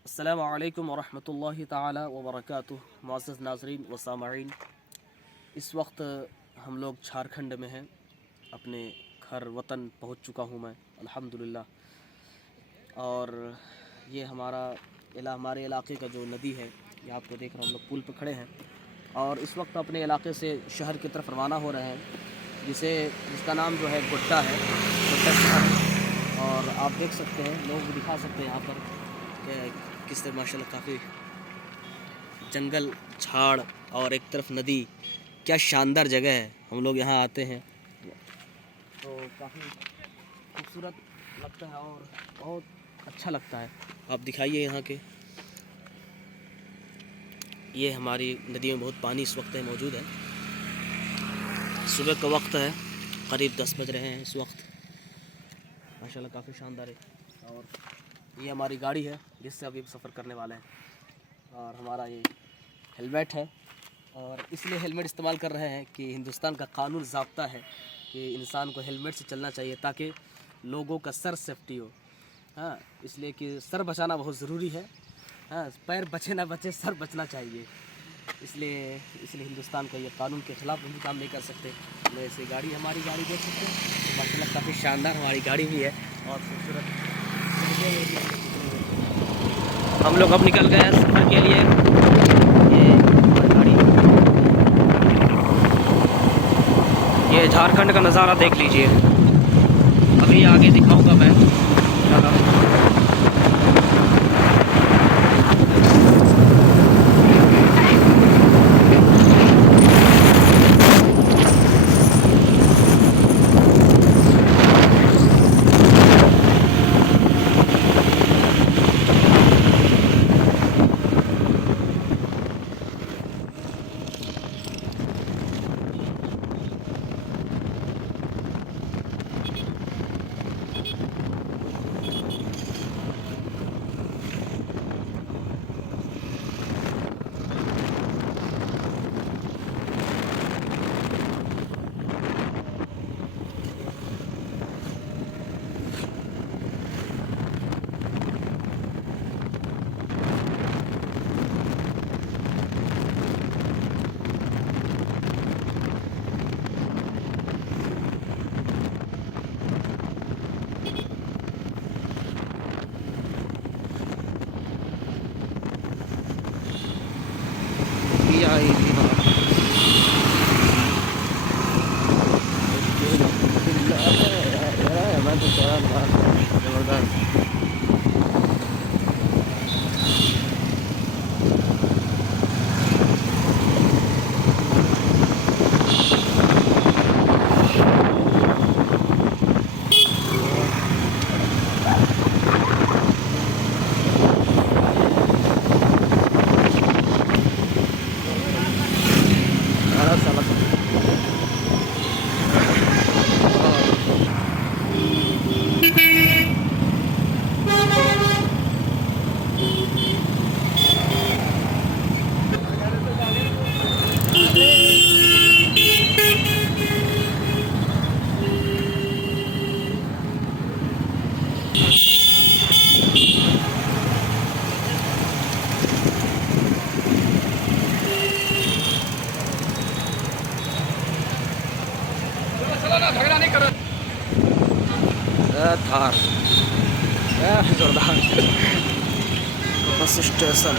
अस्सलामु अलैकुम वरहमतुल्लाहि ताला व बरकातुहू। मुअज़्ज़ज़ नाज़रीन व सामईन, इस वक्त हम लोग झारखंड में हैं। अपने घर वतन पहुंच चुका हूं मैं अल्हम्दुलिल्लाह। और ये हमारे इलाके का जो नदी है, ये आपको देख रहा हूँ, हम लोग पुल पर खड़े हैं और इस वक्त अपने इलाके से शहर की तरफ रवाना हो रहे हैं, जिसका नाम जो है गोड्डा है, गोड्डा शहर। और आप देख सकते हैं, लोग भी दिखा सकते हैं यहाँ पर किस तरह माशाल्लाह काफ़ी जंगल, झाड़ और एक तरफ नदी। क्या शानदार जगह है। हम लोग यहाँ आते हैं तो काफ़ी खूबसूरत लगता है और बहुत अच्छा लगता है। आप दिखाइए यहाँ के, ये हमारी नदी में बहुत पानी इस वक्त मौजूद है। सुबह का वक्त है, करीब 10 बज रहे हैं इस वक्त। माशाल्लाह काफ़ी शानदार है। और ये हमारी गाड़ी है जिससे अभी सफ़र करने वाले हैं। और हमारा ये हेलमेट है, और इसलिए हेलमेट इस्तेमाल कर रहे हैं कि हिंदुस्तान का कानून ज़ाब्ता है कि इंसान को हेलमेट से चलना चाहिए ताकि लोगों का सर सेफ्टी हो। हाँ, इसलिए कि सर बचाना बहुत ज़रूरी है। हाँ, पैर बचे ना बचे, सर बचना चाहिए। इसलिए हिंदुस्तान का ये कानून के ख़िलाफ़ हम काम नहीं कर सकते। वैसे हमारी गाड़ी देख सकते हैं, माशाल्लाह काफ़ी शानदार हमारी गाड़ी भी है और खूबसूरत। हम लोग अब निकल गए हैं सफ़र के लिए। ये झारखंड का नज़ारा देख लीजिए। अभी आगे दिखाऊंगा मैं ज़्यादा। ज़बरदस्त। झगड़ा नहीं कर थार जोरदार बस स्टेशन।